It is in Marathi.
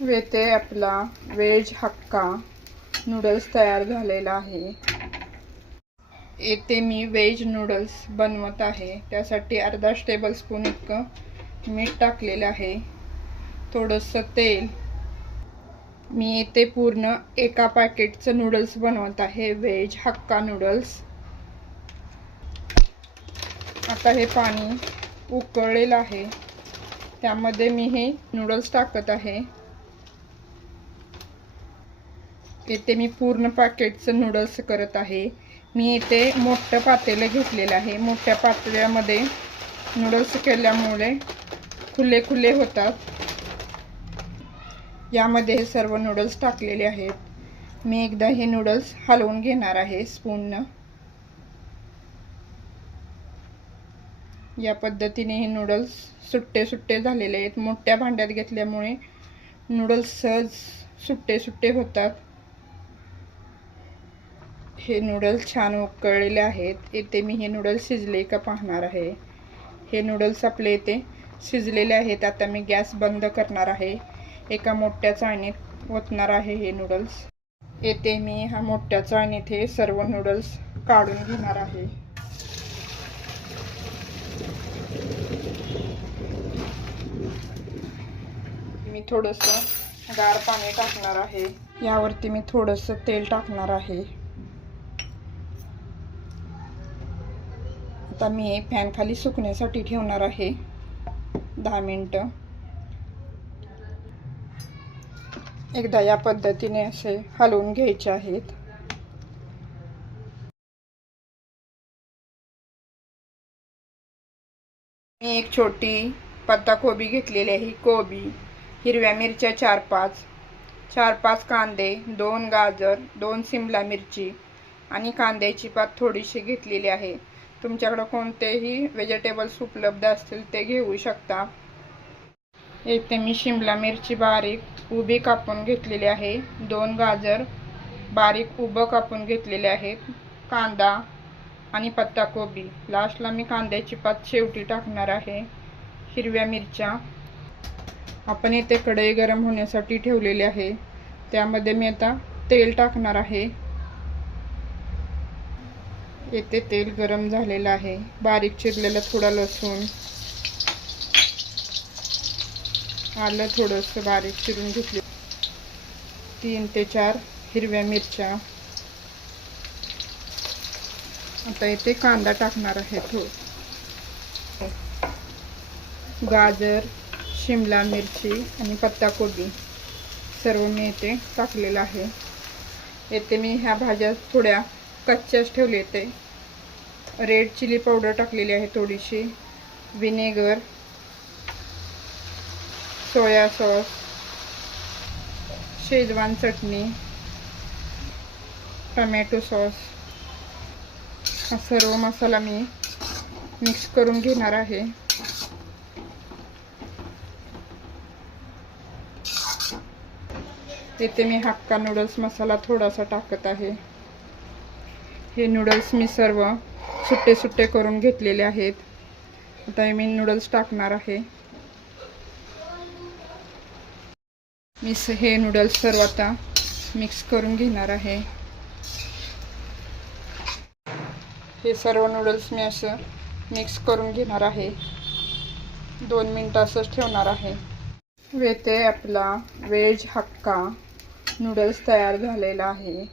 येथे आपला व्हेज हक्का नूडल्स तयार झालेला आहे। येथे मी व्हेज नूडल्स बनवत आहे। त्यासाठी अर्धा टेबलस्पून इतकं मीठ टाकलेलं आहे, थोडंसं तेल। मी येथे पूर्ण एका पॅकेटचं नूडल्स बनवत आहे, व्हेज हक्का नूडल्स। आता हे पाणी उकळलेलं आहे, त्यामध्ये मी हे नूडल्स टाकत आहे। येथे मी पूर्ण पॅकेटचं नूडल्स करत आहे। मी इथे मोठं पातेलं घेतलेलं आहे। मोठ्या पातेल्यामध्ये नूडल्स केल्यामुळे खुले खुले होतात। यामध्ये हे सर्व नूडल्स टाकलेले आहेत। मी एकदा हे नूडल्स हलवून घेणार आहे स्पूननं। या पद्धतीने हे नूडल्स सुट्टे सुट्टे झालेले आहेत। मोठ्या भांड्यात घेतल्यामुळे नूडल्स सहज सुट्टे सुट्टे होतात। हे नूडल्स छान उकळलेले आहेत। येथे मी हे नूडल्स शिजले का पाहणार आहे। हे नूडल्स आपले इथे शिजलेले आहेत। आता मी गॅस बंद करणार आहे। एका मोठ्या चाळणीत ओतणार आहे हे नूडल्स। येथे मी हा मोठ्या चाळणीत हे सर्व नूडल्स काढून घेणार आहे। मी थोडंसं गार पाणी टाकणार आहे। यावरती मी थोडंसं तेल टाकणार आहे। आता मी हे फॅन खाली सुकण्यासाठी ठेवणार आहे 10 मिनिटं। एकदा या पद्धतीने असे हलवून घ्यायचे आहेत। मी एक छोटी पत्ताकोबी घेतलेली आहे, कोबी, हिरव्या मिरच्या 4-5 कांदे, 2 गाजर, 2 शिमला मिरची आणि कांद्याची पात थोडीशी घेतलेली आहे। तुमच्याकडे कोणतेही व्हेजिटेबल्स उपलब्ध असतील ते घेऊ शकता। येथे मी शिमला मिरची बारीक उभी कापून घेतलेली आहे, 2 गाजर बारीक उभं कापून घेतलेले आहेत, कांदा आणि पत्ताकोबी। लास्टला मी कांद्याची पात शेवटी टाकणार आहे, हिरव्या मिरच्या। आपण इथे कढई गरम होण्यासाठी ठेवलेली आहे, त्यामध्ये मी आता तेल टाकणार आहे। येथे तेल गरम झालेलं आहे। बारीक चिरलेलं थोडा लसूण, आलं थोडंसं बारीक चिरून घेतले, 3 ते 4 हिरव्या मिरच्या। आता इथे कांदा टाकणार आहे, गाजर, शिमला मिरची आणि पत्ताकोबी सर्व मी इथे टाकलेलं आहे। येथे मी ह्या भाज्या थोड्या कच्च्याच ठेवले। येते रेड चिली पावडर टाकलेली आहे, थोडीशी विनेगर, सोया सॉस, शेजवान चटणी, टोमॅटो सॉस, हा सर्व मसाला मी मिक्स करून घेणार आहे। येथे मी हक्का नूडल्स मसाला थोडासा टाकत आहे। हे नूडल्स मी सर्व सुट्टे सुट्टे करून घेतलेले आहेत। आता मी नूडल्स टाकणार आहे। मी हे नूडल्स सर्व आता मिक्स करून घेणार आहे। हे सर्व नूडल्स मी असं मिक्स करून घेणार आहे, 2 मिनिटं असंच ठेवणार आहे। येथे आपला व्हेज हक्का नूडल्स तयार झालेला आहे।